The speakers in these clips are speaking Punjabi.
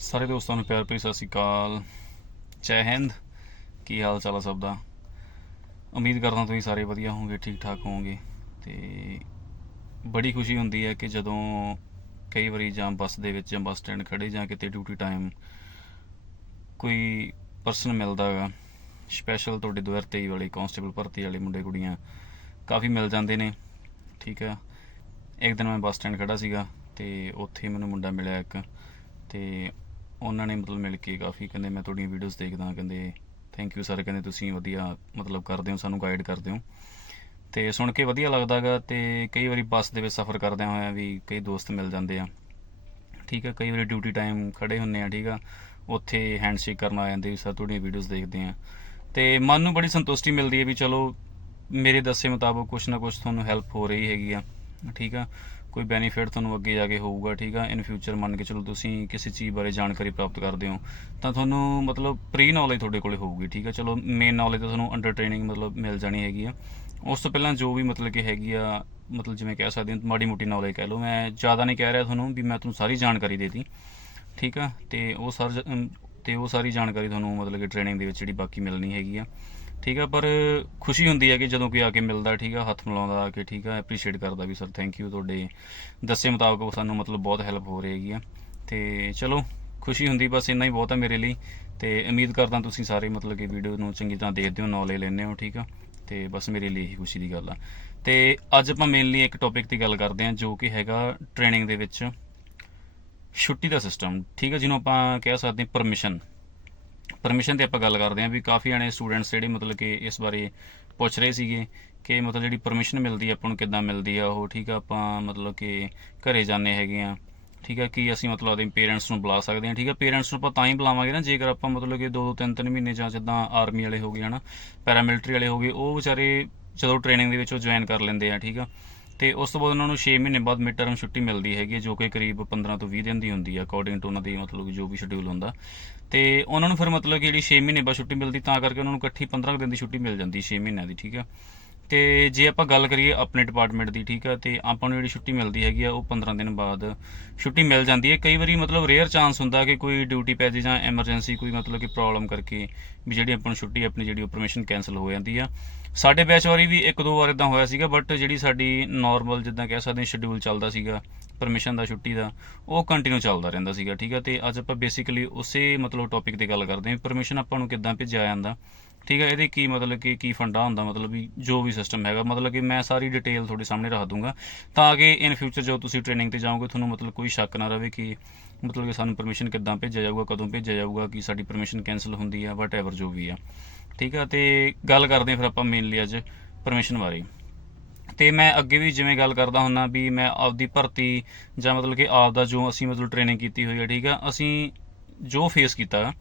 ਸਾਰੇ ਦੋਸਤਾਂ ਨੂੰ ਪਿਆਰ ਭਰੀ ਸਤਿ ਸ਼੍ਰੀ ਅਕਾਲ। ਜੈ ਹਿੰਦ। ਕੀ ਹਾਲ ਚਾਲ ਆ ਸਭ ਦਾ? ਉਮੀਦ ਕਰਦਾ ਤੁਸੀਂ ਸਾਰੇ ਵਧੀਆ ਹੋਵੋਗੇ ਠੀਕ ਠਾਕ ਹੋਵੋਗੇ। ਤੇ ਬੜੀ ਖੁਸ਼ੀ ਹੁੰਦੀ ਹੈ ਕਿ ਜਦੋਂ ਕਈ ਵਾਰੀ ਜਾਂ ਬੱਸ ਦੇ ਵਿੱਚ ਜਾਂ ਬੱਸ ਸਟੈਂਡ ਖੜੇ ਜਾਂ ਕਿਤੇ ਡਿਊਟੀ ਟਾਈਮ ਕੋਈ ਪਰਸਨ ਮਿਲਦਾ ਹੈਗਾ ਸਪੈਸ਼ਲ ਤੁਹਾਡੇ 2023 ਵਾਲੇ ਕਾਂਸਟੇਬਲ ਭਰਤੀ ਵਾਲੇ ਮੁੰਡੇ ਕੁੜੀਆਂ ਕਾਫੀ ਮਿਲ ਜਾਂਦੇ ਨੇ, ਠੀਕ ਆ ਇੱਕ ਦਿਨ ਮੈਂ ਬੱਸ ਸਟੈਂਡ ਖੜਾ ਸੀਗਾ ਤੇ ਉੱਥੇ ਮੈਨੂੰ ਮੁੰਡਾ ਮਿਲਿਆ ਇੱਕ, ਤੇ ਉਹਨਾਂ ਨੇ ਮਤਲਬ ਮਿਲ ਕੇ ਕਾਫੀ ਕਹਿੰਦੇ ਮੈਂ ਤੁਹਾਡੀਆਂ ਵੀਡੀਓਜ਼ ਦੇਖਦਾ ਕਹਿੰਦੇ ਥੈਂਕ ਯੂ ਸਰ ਕਹਿੰਦੇ ਤੁਸੀਂ ਵਧੀਆ ਮਤਲਬ ਕਰਦੇ ਹੋ, ਸਾਨੂੰ ਗਾਈਡ ਕਰਦੇ ਹੋ। ਤੇ ਸੁਣ ਕੇ ਵਧੀਆ ਲੱਗਦਾਗਾ ਤੇ ਕਈ ਵਾਰੀ ਬੱਸ ਦੇ ਵਿੱਚ ਸਫ਼ਰ ਕਰਦਿਆਂ ਹੋਇਆ ਵੀ ਕਈ ਦੋਸਤ ਮਿਲ ਜਾਂਦੇ ਆ। ਠੀਕ ਆ, ਕਈ ਵਾਰੀ ਡਿਊਟੀ ਟਾਈਮ ਖੜੇ ਹੁੰਨੇ ਆ, ਠੀਕ ਆ, ਉੱਥੇ ਹੈਂਡਸ਼ੇਕ ਕਰਨ ਆ ਜਾਂਦੇ ਵੀ ਸਰ ਤੁਹਾਡੀਆਂ ਵੀਡੀਓਜ਼ ਦੇਖਦੇ ਆ ਤੇ ਮਨ ਨੂੰ ਬੜੀ ਸੰਤੁਸ਼ਟੀ ਮਿਲਦੀ ਹੈ ਵੀ ਚਲੋ ਮੇਰੇ ਦੱਸੇ ਮੁਤਾਬਕ ਕੁਛ ਨਾ ਕੁਛ ਤੁਹਾਨੂੰ ਹੈਲਪ ਹੋ ਰਹੀ ਹੈਗੀ ਆ, ਠੀਕ ਆ। ਕੋਈ ਬੈਨੀਫਿਟ ਤੁਹਾਨੂੰ ਅੱਗੇ ਜਾ ਕੇ ਹੋਊਗਾ, ਠੀਕ ਆ? ਇਨ ਫਿਊਚਰ ਮੰਨ ਕੇ ਚਲੋ ਤੁਸੀਂ ਕਿਸੇ ਚੀਜ਼ ਬਾਰੇ ਜਾਣਕਾਰੀ ਪ੍ਰਾਪਤ ਕਰਦੇ ਹੋ, ਤਾਂ ਤੁਹਾਨੂੰ ਮਤਲਬ ਪ੍ਰੀ ਨੌਲੇਜ ਤੁਹਾਡੇ ਕੋਲੇ ਹੋਊਗੀ, ਠੀਕ ਆ? ਚਲੋ ਮੇਨ ਨੌਲੇਜ ਤਾਂ ਤੁਹਾਨੂੰ ਅੰਡਰ ਟ੍ਰੇਨਿੰਗ ਮਤਲਬ ਮਿਲ ਜਾਣੀ ਹੈਗੀ ਆ। ਉਸ ਤੋਂ ਪਹਿਲਾਂ ਜੋ ਵੀ ਮਤਲਬ ਕਿ ਹੈਗੀ ਆ, ਮਤਲਬ ਜਿਵੇਂ ਕਹਿ ਸਕਦੇ ਹਾਂ, ਮਾੜੀ ਮੋਟੀ ਨੌਲੇਜ ਕਹਿ ਲਓ, ਮੈਂ ਜ਼ਿਆਦਾ ਨਹੀਂ ਕਹਿ ਰਿਹਾ ਤੁਹਾਨੂੰ ਵੀ ਮੈਂ ਤੁਹਾਨੂੰ ਸਾਰੀ ਜਾਣਕਾਰੀ ਦੇਤੀ, ਠੀਕ ਆ? ਤੇ ਉਹ ਸਰ, ਤੇ ਉਹ ਸਾਰੀ ਜਾਣਕਾਰੀ ਤੁਹਾਨੂੰ ਮਤਲਬ ਕਿ ਟ੍ਰੇਨਿੰਗ ਦੇ ਵਿੱਚ ਜਿਹੜੀ ਬਾਕੀ ਮਿਲਣੀ ਹੈਗੀ ਆ। ਠੀਕ ਆ, ਪਰ ਖੁਸ਼ੀ ਹੁੰਦੀ ਹੈ ਕਿ ਜਦੋਂ ਕੋਈ ਆ ਕੇ ਮਿਲਦਾ, ਠੀਕ ਆ, ਹੱਥ ਮਿਲਾਉਂਦਾ ਆ ਕੇ, ਠੀਕ ਆ ਐਪਰੀਸ਼ੀਏਟ ਕਰਦਾ ਵੀ ਸਰ ਥੈਂਕ ਯੂ ਤੁਹਾਡੇ ਦੱਸੇ ਮੁਤਾਬਕ ਸਾਨੂੰ ਮਤਲਬ ਬਹੁਤ ਹੈਲਪ ਹੋ ਰਹੀ ਹੈਗੀ ਆ। ਤੇ ਚਲੋ, ਖੁਸ਼ੀ ਹੁੰਦੀ, ਬਸ ਇੰਨਾ ਹੀ ਬਹੁਤ ਆ ਮੇਰੇ ਲਈ। ਤੇ ਉਮੀਦ ਕਰਦਾ ਤੁਸੀਂ ਸਾਰੇ ਮਤਲਬ ਕਿ ਵੀਡੀਓ ਨੂੰ ਚੰਗੀ ਤਰ੍ਹਾਂ ਦੇਖਦੇ ਹੋ ਨੌਲੇਜ ਲੈਂਦੇ ਹੋ, ਠੀਕ ਆ। ਤੇ ਬਸ ਮੇਰੇ ਲਈ ਇਹੀ ਖੁਸ਼ੀ ਦੀ ਗੱਲ ਆ। ਤੇ ਅੱਜ ਆਪਾਂ ਮੇਨਲੀ ਇੱਕ ਟੌਪਿਕ ਦੀ ਗੱਲ ਕਰਦੇ ਹਾਂ, ਜੋ ਕਿ ਹੈਗਾ ਟ੍ਰੇਨਿੰਗ ਦੇ ਵਿੱਚ ਛੁੱਟੀ ਦਾ ਸਿਸਟਮ ਠੀਕ ਆ, ਜਿਹਨੂੰ ਆਪਾਂ ਕਹਿ ਸਕਦੇ ਹਾਂ ਪਰਮਿਸ਼ਨ ਪਰਮਿਸ਼ਨ ਤੇ ਆਪਾਂ ਗੱਲ ਕਰਦੇ ਹਾਂ ਵੀ ਕਾਫੀ ਆਣੇ ਸਟੂਡੈਂਟਸ ਜਿਹੜੇ ਮਤਲਬ ਕਿ ਇਸ ਬਾਰੇ ਪੁੱਛ ਰਹੇ ਸੀਗੇ ਕਿ ਮਤਲਬ ਜਿਹੜੀ ਪਰਮਿਸ਼ਨ ਮਿਲਦੀ ਹੈ ਆਪਾਂ ਨੂੰ ਕਿੱਦਾਂ ਮਿਲਦੀ ਆ, ਉਹ ਠੀਕ ਆ, ਆਪਾਂ ਮਤਲਬ ਕਿ ਘਰੇ ਜਾਂਦੇ ਹੈਗੇ ਆ। ਠੀਕ ਆ, ਕੀ ਅਸੀਂ ਮਤਲਬ ਆਪਣੇ ਪੇਰੈਂਟਸ ਨੂੰ ਬੁਲਾ ਸਕਦੇ ਹਾਂ। ਠੀਕ ਆ ਪੇਰੈਂਟਸ ਨੂੰ ਆਪਾਂ ਤਾਂ ਹੀ ਬੁਲਾਵਾਂਗੇ ਨਾ, ਜੇਕਰ ਆਪਾਂ ਮਤਲਬ ਕਿ 2 2 3 3 ਮਹੀਨੇ ਜਾਂ ਜਿੱਦਾਂ ਆਰਮੀ ਵਾਲੇ ਹੋ ਗਏ, ਹਨਾ ਪੈਰਾਮਿਲਟਰੀ ਵਾਲੇ ਹੋ ਗਏ, ਉਹ ਵਿਚਾਰੇ ਜਦੋਂ ਟ੍ਰੇਨਿੰਗ ਦੇ ਵਿੱਚ ਉਹ ਜੁਆਇਨ ਕਰ ਲੈਂਦੇ ਆ, ਠੀਕ ਆ। ਤੇ ਉਸ ਤੋਂ ਬਾਅਦ ਉਹਨਾਂ ਨੂੰ 6 ਮਹੀਨੇ ਬਾਅਦ ਮਿਡ ਟਰਮ ਛੁੱਟੀ ਮਿਲਦੀ ਹੈਗੀ ਹੈ, ਜੋ ਕਿ ਕਰੀਬ 15 ਤੋਂ 20 ਦਿਨ ਦੀ ਹੁੰਦੀ ਹੈ ਅਕੋਰਡਿੰਗ ਟੂ ਉਹਨਾਂ ਦੀ ਮਤਲਬ ਜੋ ਵੀ ਸ਼ਡਿਊਲ ਹੁੰਦਾ। ਤੇ ਉਹਨਾਂ ਨੂੰ ਫਿਰ ਮਤਲਬ ਕਿ ਜਿਹੜੀ 6 ਮਹੀਨੇ ਬਾਅਦ ਛੁੱਟੀ ਮਿਲਦੀ ਤਾਂ ਕਰਕੇ ਉਹਨਾਂ ਨੂੰ ਇਕੱਠੀ 15 ਕੁ ਦਿਨ ਦੀ ਛੁੱਟੀ ਮਿਲ ਜਾਂਦੀ 6 ਮਹੀਨਿਆਂ ਦੀ ਠੀਕ ਆ? ਤੇ ਜੇ ਆਪਾਂ ਗੱਲ ਕਰੀਏ ਆਪਣੇ ਡਿਪਾਰਟਮੈਂਟ ਦੀ, ਠੀਕ ਆ, ਤੇ ਆਪਾਂ ਨੂੰ ਜਿਹੜੀ ਛੁੱਟੀ ਮਿਲਦੀ ਹੈਗੀ ਆ, ਉਹ 15 ਦਿਨ ਬਾਅਦ ਛੁੱਟੀ ਮਿਲ ਜਾਂਦੀ ਹੈ। ਕਈ ਵਾਰੀ ਮਤਲਬ ਰੇਅਰ ਚਾਂਸ ਹੁੰਦਾ ਕਿ ਕੋਈ ਡਿਊਟੀ ਪੈ ਜੇ ਜਾਂ ਐਮਰਜੈਂਸੀ ਕੋਈ ਮਤਲਬ ਕਿ ਪ੍ਰੋਬਲਮ ਕਰਕੇ ਵੀ ਜਿਹੜੀ ਆਪਾਂ ਨੂੰ ਛੁੱਟੀ ਆਪਣੀ ਜਿਹੜੀ ਉਹ ਪਰਮਿਸ਼ਨ ਕੈਨਸਲ ਹੋ ਜਾਂਦੀ ਆ। ਸਾਡੇ ਬੈਚ ਵਾਰੀ ਵੀ ਇੱਕ ਦੋ ਵਾਰ ਇਦਾਂ ਹੋਇਆ ਸੀਗਾ ਬਟ ਜਿਹੜੀ ਸਾਡੀ ਨਾਰਮਲ ਜਿੱਦਾਂ ਕਹਿ ਸਕਦੇ ਹਾਂ ਸ਼ਡਿਊਲ ਚੱਲਦਾ ਸੀਗਾ ਪਰਮਿਸ਼ਨ ਦਾ, ਛੁੱਟੀ ਦਾ, ਉਹ ਕੰਟੀਨਿਊ ਚੱਲਦਾ ਰਹਿੰਦਾ ਸੀਗਾ, ਠੀਕ ਆ। ਤੇ ਅੱਜ ਆਪਾਂ ਬੇਸਿਕਲੀ ਉਸੇ ਮਤਲਬ ਟੌਪਿਕ ਤੇ ਗੱਲ ਕਰਦੇ ਹਾਂ ਪਰਮਿਸ਼ਨ ਆਪਾਂ ਨੂੰ ਕਿੱਦਾਂ ਭੇਜਿਆ ਜਾਂਦਾ। ਠੀਕ ਹੈ, ਇਹਦੇ ਕੀ ਮਤਲਬ ਕਿ ਕੀ ਫੰਡਾ ਹੁੰਦਾ, ਮਤਲਬ ਵੀ ਜੋ ਵੀ ਸਿਸਟਮ ਹੈਗਾ, ਮਤਲਬ ਕਿ ਮੈਂ ਸਾਰੀ ਡਿਟੇਲ ਤੁਹਾਡੇ ਸਾਹਮਣੇ ਰੱਖ ਦੂੰਗਾ। ਤਾਂ ਕਿ ਇਨ ਫਿਊਚਰ ਜੋ ਤੁਸੀਂ ਟ੍ਰੇਨਿੰਗ ਤੇ ਜਾਓਗੇ, ਤੁਹਾਨੂੰ ਮਤਲਬ ਕੋਈ ਸ਼ੱਕ ਨਾ ਰਹੇ ਕਿ ਮਤਲਬ ਕਿ ਸਾਨੂੰ ਪਰਮਿਸ਼ਨ ਕਿੱਦਾਂ ਭੇਜਿਆ ਜਾਊਗਾ, ਕਦੋਂ ਭੇਜਿਆ ਜਾਊਗਾ, ਕਿ ਸਾਡੀ ਪਰਮਿਸ਼ਨ ਕੈਨਸਲ ਹੁੰਦੀ ਆ ਵਟ ਜੋ ਵੀ ਆ। ਠੀਕ ਆ, ਤੇ ਗੱਲ ਕਰਦੇ ਹਾਂ ਫਿਰ ਆਪਾਂ ਮੇਨਲੀ ਅੱਜ ਪਰਮਿਸ਼ਨ ਬਾਰੇ। ਤੇ ਮੈਂ ਅੱਗੇ ਵੀ ਜਿਵੇਂ ਗੱਲ ਕਰਦਾ ਹੁੰਨਾ ਵੀ ਮੈਂ ਆਪਦੀ ਭਰਤੀ ਜਾਂ ਮਤਲਬ ਕਿ ਆਪ ਦਾ ਜੋ ਅਸੀਂ ਮਤਲਬ ਟ੍ਰੇਨਿੰਗ ਕੀਤੀ ਹੋਈ ਹੈ ਠੀਕ ਆ, ਅਸੀਂ ਜੋ ਫੇਸ ਕੀਤਾ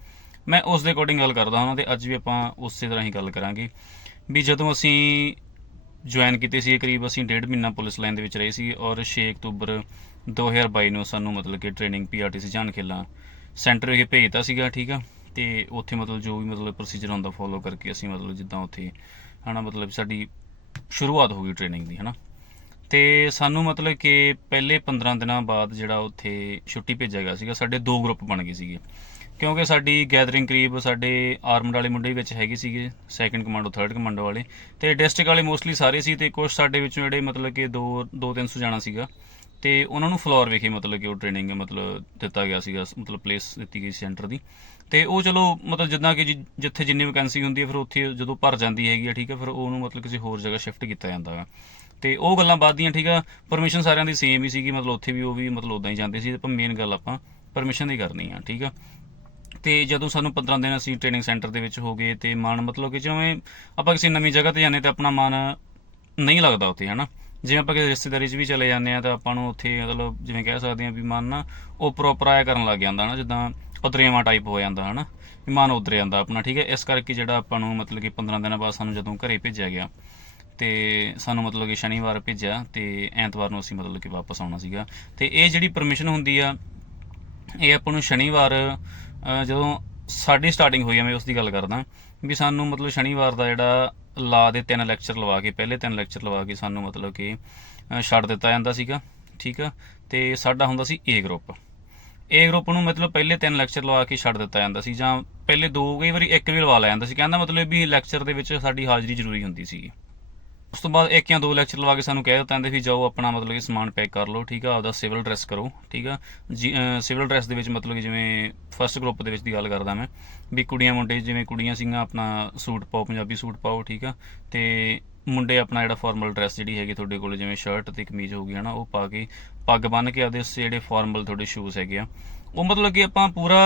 ਮੈਂ ਉਸ ਦੇ ਅਕੋਰਡਿੰਗ ਗੱਲ ਕਰਦਾ ਹਾਂ ਤੇ ਅੱਜ ਵੀ ਆਪਾਂ ਉਸੇ ਤਰ੍ਹਾਂ ਹੀ ਗੱਲ ਕਰਾਂਗੇ। ਵੀ ਜਦੋਂ ਅਸੀਂ ਜੁਆਇਨ ਕੀਤੇ ਸੀ ਕਰੀਬ ਅਸੀਂ ਡੇਢ ਮਹੀਨਾ ਪੁਲਿਸ ਲਾਈਨ ਦੇ ਵਿੱਚ ਰਹੇ ਸੀ ਔਰ 6 ਅਕਤੂਬਰ 2022 ਨੂੰ ਸਾਨੂੰ ਮਤਲਬ ਕਿ ਟ੍ਰੇਨਿੰਗ ਪੀਆਰਟੀਸੀ ਜਾਣ ਖੇਲਾ ਸੈਂਟਰ ਇਹ ਭੇਜਤਾ ਸੀਗਾ, ਠੀਕ ਆ? ਤੇ ਉੱਥੇ ਮਤਲਬ ਜੋ ਵੀ ਮਤਲਬ ਪ੍ਰੋਸੀਜਰ ਹੁੰਦਾ ਫੋਲੋ ਕਰਕੇ ਅਸੀਂ ਮਤਲਬ ਜਿੱਦਾਂ ਉੱਥੇ, ਹਨਾ, ਮਤਲਬ ਸਾਡੀ ਸ਼ੁਰੂਆਤ ਹੋ ਗਈ ਟ੍ਰੇਨਿੰਗ ਦੀ, ਹਨਾ? ਤੇ ਸਾਨੂੰ ਮਤਲਬ ਕਿ ਪਹਿਲੇ 15 ਦਿਨਾਂ ਬਾਅਦ ਜਿਹੜਾ ਉੱਥੇ ਛੁੱਟੀ ਭੇਜਿਆ ਗਿਆ ਸੀਗਾ, ਸਾਡੇ ਦੋ ਗਰੁੱਪ ਬਣ ਗਏ ਸੀਗੇ। ਕਿਉਂਕਿ ਸਾਡੀ ਗੈਦਰਿੰਗ ਕਰੀਬ ਸਾਡੇ ਆਰਮਡ ਵਾਲੇ ਮੁੰਡੇ ਵਿੱਚ ਹੈਗੇ ਸੀਗੇ ਸੈਕੰਡ ਕਮਾਂਡੋ ਥਰਡ ਕਮਾਂਡੋ ਵਾਲੇ। ਤੇ ਡਿਸਟ੍ਰਿਕਟ ਵਾਲੇ ਮੋਸਟਲੀ ਸਾਰੇ ਸੀ ਤੇ ਕੁਝ ਸਾਡੇ ਵਿੱਚੋਂ ਜਿਹੜੇ ਮਤਲਬ ਕਿ 2 2 300 ਜਾਣਾ ਸੀਗਾ। ਤੇ ਉਹਨਾਂ ਨੂੰ ਫਲੋਰ ਵਿਖੇ ਮਤਲਬ ਕਿ ਉਹ ਟ੍ਰੇਨਿੰਗ ਮਤਲਬ ਦਿੱਤਾ ਗਿਆ ਸੀਗਾ, ਮਤਲਬ ਪਲੇਸ ਦਿੱਤੀ ਗਈ ਸੈਂਟਰ ਦੀ। ਤੇ ਉਹ ਚਲੋ ਮਤਲਬ ਜਿੱਦਾਂ ਕਿ ਜਿ- ਜਿੱਥੇ ਜਿੰਨੀ ਵੈਕੈਂਸੀ ਹੁੰਦੀ ਹੈ, ਫਿਰ ਉੱਥੇ ਜਦੋਂ ਭਰ ਜਾਂਦੀ ਹੈਗੀ ਆ, ਠੀਕ ਆ, ਫਿਰ ਉਹਨੂੰ ਮਤਲਬ ਕਿਸੇ ਹੋਰ ਜਗ੍ਹਾ ਸ਼ਿਫਟ ਕੀਤਾ ਜਾਂਦਾ ਹੈ ਤੇ ਉਹ ਗੱਲਾਂ ਬਾਅਦ ਦੀਆਂ, ਠੀਕ ਆ ਪਰਮਿਸ਼ਨ ਸਾਰਿਆਂ ਦੀ ਸੇਮ ਹੀ ਸੀਗੀ, ਮਤਲਬ ਉੱਥੇ ਵੀ ਉਹ ਵੀ ਮਤਲਬ ਉਦਾਂ ਹੀ ਜਾਂਦੇ ਸੀ। ਤੇ ਪਰ ਮੇਨ ਗੱਲ ਆਪਾਂ ਪਰਮਿਸ਼ਨ ਦੀ ਕਰਨੀ ਆ, ਠੀਕ ਆ। ਤੇ ਜਦੋਂ ਸਾਨੂੰ 15 ਦਿਨ ਅਸੀਂ ਟ੍ਰੇਨਿੰਗ ਸੈਂਟਰ ਦੇ ਵਿੱਚ ਹੋ ਗਏ ਤੇ ਮਨ ਮਤਲਬ ਕਿ ਜਿਵੇਂ ਆਪਾਂ ਕਿਸੇ ਨਵੀਂ ਜਗ੍ਹਾ ਤੇ ਜਾਂਦੇ ਤੇ ਆਪਣਾ ਮਨ ਨਹੀਂ ਲੱਗਦਾ ਉੱਥੇ, ਹਨਾ? ਜਿਵੇਂ ਆਪਾਂ ਕਿਸੇ ਰਿਸ਼ਤੇਦਾਰੀ 'ਚ ਵੀ ਚਲੇ ਜਾਂਦੇ ਆ ਤਾਂ ਆਪਾਂ ਨੂੰ ਉੱਥੇ ਮਤਲਬ ਜਿਵੇਂ ਕਹਿ ਸਕਦੇ ਆ ਵੀ ਮਨ ਨਾ ਉਹ ਪ੍ਰੋਪਰ ਆਇਆ ਕਰਨ ਲੱਗ ਜਾਂਦਾ, ਹਨਾ? ਜਿੱਦਾਂ ਉਦਰੇਵਾ ਟਾਈਪ ਹੋ ਜਾਂਦਾ, ਹਨਾ? ਵੀ ਮਨ ਉਧਰ ਜਾਂਦਾ ਆਪਣਾ, ਠੀਕ ਹੈ? ਇਸ ਕਰਕੇ ਜਿਹੜਾ ਆਪਾਂ ਨੂੰ ਮਤਲਬ ਕਿ 15 ਦਿਨਾਂ ਬਾਅਦ ਸਾਨੂੰ ਜਦੋਂ ਘਰੇ ਭੇਜਿਆ ਗਿਆ ਤੇ ਸਾਨੂੰ ਮਤਲਬ ਕਿ ਸ਼ਨੀਵਾਰ ਭੇਜਿਆ ਤੇ ਐਤਵਾਰ ਨੂੰ ਅਸੀਂ ਮਤਲਬ ਕਿ ਵਾਪਸ ਆਉਣਾ ਸੀਗਾ। ਤੇ ਇਹ ਜਿਹੜੀ ਪਰਮਿਸ਼ਨ ਹੁੰਦੀ ਆ, ਇਹ ਆਪਾਂ ਨੂੰ ਸ਼ਨੀਵਾਰ ਜਦੋਂ ਸਾਡੀ ਸਟਾਰਟਿੰਗ ਹੋਈ ਆ, ਮੈਂ ਉਸ ਦੀ ਗੱਲ ਕਰਦਾ। ਵੀ ਸਾਨੂੰ ਮਤਲਬ ਸ਼ਨੀਵਾਰ ਦਾ ਜਿਹੜਾ ਲਾ ਦੇ ਤਿੰਨ ਲੈਕਚਰ ਲਵਾ ਕੇ, ਪਹਿਲੇ ਤਿੰਨ ਲੈਕਚਰ ਲਵਾ ਕੇ ਸਾਨੂੰ ਮਤਲਬ ਕਿ ਛੱਡ ਦਿੱਤਾ ਜਾਂਦਾ ਸੀਗਾ, ਠੀਕ ਆ? ਤੇ ਸਾਡਾ ਹੁੰਦਾ ਸੀ ਏ ਗਰੁੱਪ ਏ ਗਰੁੱਪ ਨੂੰ ਮਤਲਬ ਪਹਿਲੇ ਤਿੰਨ ਲੈਕਚਰ ਲਵਾ ਕੇ ਛੱਡ ਦਿੱਤਾ ਜਾਂਦਾ ਸੀ, ਜਾਂ ਪਹਿਲੇ ਦੋ, ਕਈ ਵਾਰੀ ਇੱਕ ਵੀ ਲਵਾ ਲਿਆ ਜਾਂਦਾ ਸੀ। ਕਹਿੰਦਾ ਮਤਲਬ ਵੀ ਲੈਕਚਰ ਦੇ ਵਿੱਚ ਸਾਡੀ ਹਾਜ਼ਰੀ ਜ਼ਰੂਰੀ ਹੁੰਦੀ ਸੀਗੀ। ਉਸ ਤੋਂ ਬਾਅਦ ਇੱਕ ਜਾਂ ਦੋ ਲੈਕਚਰ ਲਵਾ ਕੇ ਸਾਨੂੰ ਕਹਿ ਦਿੱਤਾ ਜਾਂਦੇ ਵੀ ਜਾਓ ਆਪਣਾ ਮਤਲਬ ਕਿ ਸਮਾਨ ਪੈਕ ਕਰ ਲਓ ਠੀਕ ਆ? ਆਪਦਾ ਸਿਵਲ ਡਰੈਸ ਕਰੋ ਠੀਕ ਆ? ਸਿਵਲ ਡਰੈਸ ਦੇ ਵਿੱਚ ਮਤਲਬ ਕਿ ਜਿਵੇਂ ਫਰਸਟ ਗਰੁੱਪ ਦੇ ਵਿੱਚ ਦੀ ਗੱਲ ਕਰਦਾ ਮੈਂ ਵੀ ਕੁੜੀਆਂ ਮੁੰਡੇ ਜਿਵੇਂ ਕੁੜੀਆਂ ਸਿੰਘਾਂ ਆਪਣਾ ਸੂਟ ਪਾਓ ਪੰਜਾਬੀ ਸੂਟ ਪਾਓ ਠੀਕ ਆ? ਤੇ ਮੁੰਡੇ ਆਪਣਾ ਜਿਹੜਾ ਫਾਰਮਲ ਡਰੈਸ ਜਿਹੜੀ ਹੈਗੀ ਤੁਹਾਡੇ ਕੋਲ ਜਿਵੇਂ ਸ਼ਰਟ ਤੇ ਕਮੀਜ਼ ਹੋ ਹੋਊਗੀ ਹਨਾ ਉਹ ਪਾ ਕੇ ਪੱਗ ਬੰਨ੍ਹ ਕੇ ਆਪਦੇ ਜਿਹੜੇ ਫਾਰਮਲ ਤੁਹਾਡੇ ਸ਼ੂਜ਼ ਹੈਗੇ ਆ ਉਹ ਮਤਲਬ ਕਿ ਆਪਾਂ ਪੂਰਾ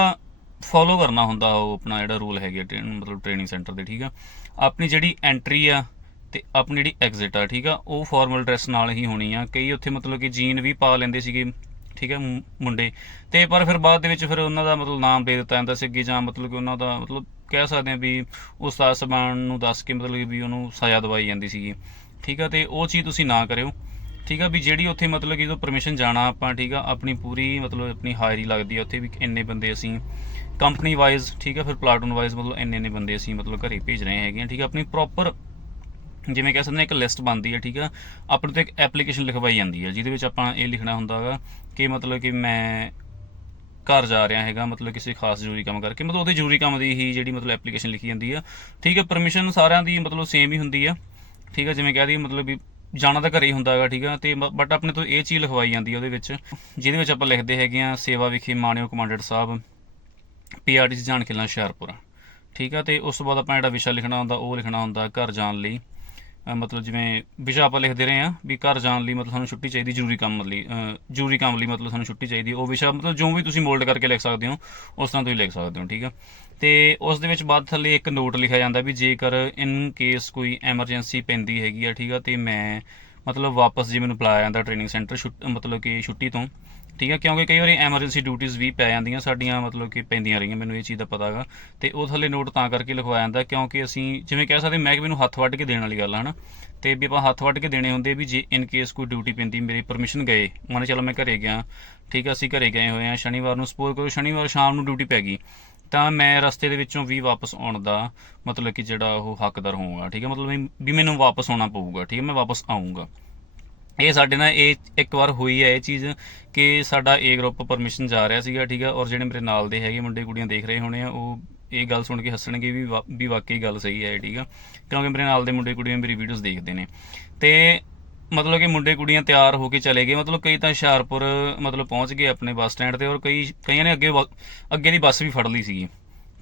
ਫੋਲੋ ਕਰਨਾ ਹੁੰਦਾ ਉਹ ਆਪਣਾ ਜਿਹੜਾ ਰੂਲ ਹੈਗੇ ਆ, ਟ੍ਰੇਨ ਮਤਲਬ ਟ੍ਰੇਨਿੰਗ ਸੈਂਟਰ ਦੇ ਠੀਕ ਆ? ਆਪਣੀ ਜਿਹੜੀ ਐਂਟਰੀ ਆ ਤੇ ਆਪਣੀ ਜਿਹੜੀ ਐਗਜ਼ਿਟ ਆ, ਠੀਕ ਆ, ਉਹ ਫਾਰਮਲ ਡਰੈਸ ਨਾਲ ਹੀ ਹੋਣੀ ਆ। ਕਈ ਉੱਥੇ ਮਤਲਬ ਕਿ ਜੀਨ ਵੀ ਪਾ ਲੈਂਦੇ ਸੀਗੇ, ਠੀਕ ਹੈ ਮੁੰਡੇ। ਤੇ ਪਰ ਫਿਰ ਬਾਅਦ ਦੇ ਵਿੱਚ ਫਿਰ ਉਹਨਾਂ ਦਾ ਮਤਲਬ ਨਾਮ ਦੇ ਦਿੱਤਾ ਜਾਂਦਾ ਸੀ ਅੱਗੇ ਜਾਂ ਮਤਲਬ ਕਿ ਉਹਨਾਂ ਦਾ ਮਤਲਬ ਕਹਿ ਸਕਦੇ ਆ ਵੀ ਉਸਤਾਦ ਸਬਾਨ ਨੂੰ ਦੱਸ ਕੇ ਮਤਲਬ ਕਿ ਵੀ ਉਹਨੂੰ ਸਜ਼ਾ ਦਵਾਈ ਜਾਂਦੀ ਸੀਗੀ। ਠੀਕ ਆ, ਤੇ ਉਹ ਚੀਜ਼ ਤੁਸੀਂ ਨਾ ਕਰਿਓ। ਠੀਕ ਆ, ਵੀ ਜਿਹੜੀ ਉੱਥੇ ਮਤਲਬ ਕਿ ਜਦੋਂ ਪਰਮਿਸ਼ਨ ਜਾਣਾ ਆਪਾਂ, ਠੀਕ ਆ, ਆਪਣੀ ਪੂਰੀ ਮਤਲਬ ਆਪਣੀ ਹਾਇਰੀ ਲੱਗਦੀ ਆ ਉੱਥੇ ਵੀ ਇੰਨੇ ਬੰਦੇ ਅਸੀਂ ਕੰਪਨੀ ਵਾਈਜ਼ ਠੀਕ ਆ, ਫਿਰ ਪਲਾਟੂਨ ਵਾਈਜ਼ ਮਤਲਬ ਇੰਨੇ ਇੰਨੇ ਬੰਦੇ ਅਸੀਂ ਮਤਲਬ ਘਰੇ ਭੇਜ ਰਹੇ ਹੈਗੇ ਆ, ਠੀਕ ਆ, ਆਪਣੀ ਪ੍ਰੋਪਰ ਜਿਵੇਂ ਕਹਿ ਸਕਦੇ ਹਾਂ, ਇੱਕ ਲਿਸਟ ਬਣਦੀ ਹੈ, ਠੀਕ ਆ? ਆਪਣੇ ਤੋਂ ਇੱਕ ਐਪਲੀਕੇਸ਼ਨ ਲਿਖਵਾਈ ਜਾਂਦੀ ਹੈ, ਜਿਹਦੇ ਵਿੱਚ ਆਪਾਂ ਇਹ ਲਿਖਣਾ ਹੁੰਦਾ ਹੈਗਾ ਕਿ ਮਤਲਬ ਕਿ ਮੈਂ ਘਰ ਜਾ ਰਿਹਾ ਹੈਗਾ, ਮਤਲਬ ਕਿਸੇ ਖਾਸ ਜ਼ਰੂਰੀ ਕੰਮ ਕਰਕੇ, ਮਤਲਬ ਉਹਦੇ ਜ਼ਰੂਰੀ ਕੰਮ ਦੀ ਹੀ ਜਿਹੜੀ ਮਤਲਬ ਐਪਲੀਕੇਸ਼ਨ ਲਿਖੀ ਜਾਂਦੀ ਆ। ਠੀਕ ਹੈ ਪਰਮਿਸ਼ਨ ਸਾਰਿਆਂ ਦੀ ਮਤਲਬ ਸੇਮ ਹੀ ਹੁੰਦੀ ਆ। ਠੀਕ ਆ, ਜਿਵੇਂ ਕਹਿ ਦਈਏ, ਮਤਲਬ ਵੀ ਜਾਣਾ ਤਾਂ ਘਰੇ ਹੀ ਹੁੰਦਾ ਹੈਗਾ, ਠੀਕ ਆ? ਤੇ ਬਟ ਆਪਣੇ ਤੋਂ ਇਹ ਚੀਜ਼ ਲਿਖਵਾਈ ਜਾਂਦੀ ਆ ਉਹਦੇ ਵਿੱਚ, ਜਿਹਦੇ ਵਿੱਚ ਆਪਾਂ ਲਿਖਦੇ ਹੈਗੇ ਆ, ਸੇਵਾ ਵਿਖੇ ਮਾਣਯੋਗ ਕਮਾਂਡਰ ਸਾਹਿਬ ਪੀਆਰਟੀਸੀ ਜਾਣ ਖਿਲਣਾ ਹੁਸ਼ਿਆਰਪੁਰ। ਠੀਕ ਆ, ਤੇ ਉਸ ਤੋਂ ਬਾਅਦ ਆਪਾਂ ਜਿਹੜਾ ਵਿਸ਼ਾ ਲਿਖਣਾ ਹੁੰਦਾ, ਉਹ ਲਿਖਣਾ ਹੁੰਦਾ ਘਰ ਜਾਣ ਲਈ। ਮਤਲਬ ਜਿਵੇਂ ਵਿਸ਼ਾ ਆਪਾਂ ਲਿਖਦੇ ਰਹੇ ਆ ਵੀ ਘਰ ਜਾਣ ਲਈ ਮਤਲਬ ਸਾਨੂੰ ਛੁੱਟੀ ਚਾਹੀਦੀ, ਜ਼ਰੂਰੀ ਕੰਮ ਲਈ ਜ਼ਰੂਰੀ ਕੰਮ ਲਈ ਮਤਲਬ ਸਾਨੂੰ ਛੁੱਟੀ ਚਾਹੀਦੀ। ਉਹ ਵਿਸ਼ਾ ਮਤਲਬ ਜੋ ਵੀ ਤੁਸੀਂ ਮੋਲਡ ਕਰਕੇ ਲਿਖ ਸਕਦੇ ਹੋ, ਉਸ ਤਰ੍ਹਾਂ ਤੁਸੀਂ ਲਿਖ ਸਕਦੇ ਹੋ, ਠੀਕ ਆ? ਤੇ ਉਸ ਦੇ ਵਿੱਚ ਬਾਅਦ ਥੱਲੇ ਇੱਕ ਨੋਟ ਲਿਖਿਆ ਜਾਂਦਾ ਵੀ ਜੇਕਰ ਇਨ ਕੇਸ ਕੋਈ ਐਮਰਜੈਂਸੀ ਪੈਂਦੀ ਹੈਗੀ ਆ, ਠੀਕ ਆ, ਤੇ ਮੈਂ ਮਤਲਬ ਵਾਪਸ ਜੇ ਮੈਨੂੰ ਬੁਲਾਇਆ ਜਾਂਦਾ ਟ੍ਰੇਨਿੰਗ ਸੈਂਟਰ ਮਤਲਬ ਕਿ ਛੁੱਟੀ ਤੋਂ ਠੀਕ ਹੈ, ਕਿਉਂਕਿ ਕਈ ਵਾਰੀ ਐਮਰਜੈਂਸੀ ਡਿਊਟੀਆਂ ਵੀ ਪੈ ਜਾਂਦੀਆਂ, ਸਾਡੀਆਂ ਮਤਲਬ ਕਿ ਪੈਂਦੀਆਂ ਰਹੀਆਂ, ਮੈਨੂੰ ਇਹ ਚੀਜ਼ ਦਾ ਪਤਾ ਹੈਗਾ ਤੇ ਉਹ ਥੱਲੇ ਨੋਟ ਤਾਂ ਕਰਕੇ ਲਿਖਵਾਇਆ ਜਾਂਦਾ, ਕਿਉਂਕਿ ਅਸੀਂ ਜਿਵੇਂ ਕਹਿ ਸਕਦੇ ਮਹਿਕਮੇ ਨੂੰ ਹੱਥ ਵੱਢ ਕੇ ਦੇਣ ਵਾਲੀ ਗੱਲ ਹੈ ਹਨਾ? ਤੇ ਵੀ ਆਪਾਂ ਹੱਥ ਵੱਢ ਕੇ ਦੇਣੇ ਹੁੰਦੇ ਵੀ ਜੇ ਇਨ ਕੇਸ ਕੋਈ ਡਿਊਟੀ ਪੈਂਦੀ, ਮੇਰੀ ਪਰਮਿਸ਼ਨ ਗਏ ਮੰਨ ਚਲੋ ਮੈਂ ਘਰੇ ਗਿਆ, ਠੀਕ ਆ, ਅਸੀਂ ਘਰੇ ਗਏ ਹੋਏ ਆ, ਸ਼ਨੀਵਾਰ ਨੂੰ ਸਪੋਜ਼ ਕਰੋ ਸ਼ਨੀਵਾਰ ਸ਼ਾਮ ਨੂੰ ਡਿਊਟੀ ਪੈ ਗਈ, ਤਾਂ ਮੈਂ ਰਸਤੇ ਦੇ ਵਿੱਚੋਂ ਵੀ ਵਾਪਸ ਆਉਣ ਦਾ ਮਤਲਬ ਕਿ ਜਿਹੜਾ ਉਹ ਹੱਕਦਾਰ ਹੋਊਗਾ, ਠੀਕ ਹੈ ਮਤਲਬ ਵੀ- ਵੀ ਮੈਨੂੰ ਵਾਪਸ ਆਉਣਾ ਪਊਗਾ, ਠੀਕ ਹੈ ਮੈਂ ਵਾਪਸ ਆਊਂਗਾ। ਇਹ ਸਾਡੇ ਨਾਲ ਇਹ ਇੱਕ ਵਾਰ ਹੋਈ ਹੈ ਇਹ ਚੀਜ਼ ਕਿ ਸਾਡਾ ਏ ਗਰੁੱਪ ਪਰਮਿਸ਼ਨ ਜਾ ਰਿਹਾ ਸੀਗਾ, ਠੀਕ ਆ, ਔਰ ਜਿਹੜੇ ਮੇਰੇ ਨਾਲ ਦੇ ਹੈਗੇ ਮੁੰਡੇ ਕੁੜੀਆਂ ਦੇਖ ਰਹੇ ਹੋਣੇ ਆ, ਉਹ ਇਹ ਗੱਲ ਸੁਣ ਕੇ ਹੱਸਣਗੇ ਵੀ ਵਾ- ਵੀ ਵਾਕਈ ਗੱਲ ਸਹੀ ਹੈ ਠੀਕ ਆ, ਕਿਉਂਕਿ ਮੇਰੇ ਨਾਲ ਦੇ ਮੁੰਡੇ ਕੁੜੀਆਂ ਮੇਰੀ ਵੀਡੀਓਜ਼ ਦੇਖਦੇ ਨੇ। ਤੇ ਮਤਲਬ ਕਿ ਮੁੰਡੇ ਕੁੜੀਆਂ ਤਿਆਰ ਹੋ ਕੇ ਚਲੇ ਗਏ, ਮਤਲਬ ਕਈ ਤਾਂ ਹੁਸ਼ਿਆਰਪੁਰ ਮਤਲਬ ਪਹੁੰਚ ਗਏ ਆਪਣੇ ਬੱਸ ਸਟੈਂਡ ਤੇ, ਔਰ ਕਈ, ਕਈਆਂ ਨੇ ਅੱਗੇ ਬ- ਅੱਗੇ ਦੀ ਬੱਸ ਵੀ ਫੜ ਲਈ ਸੀਗੀ।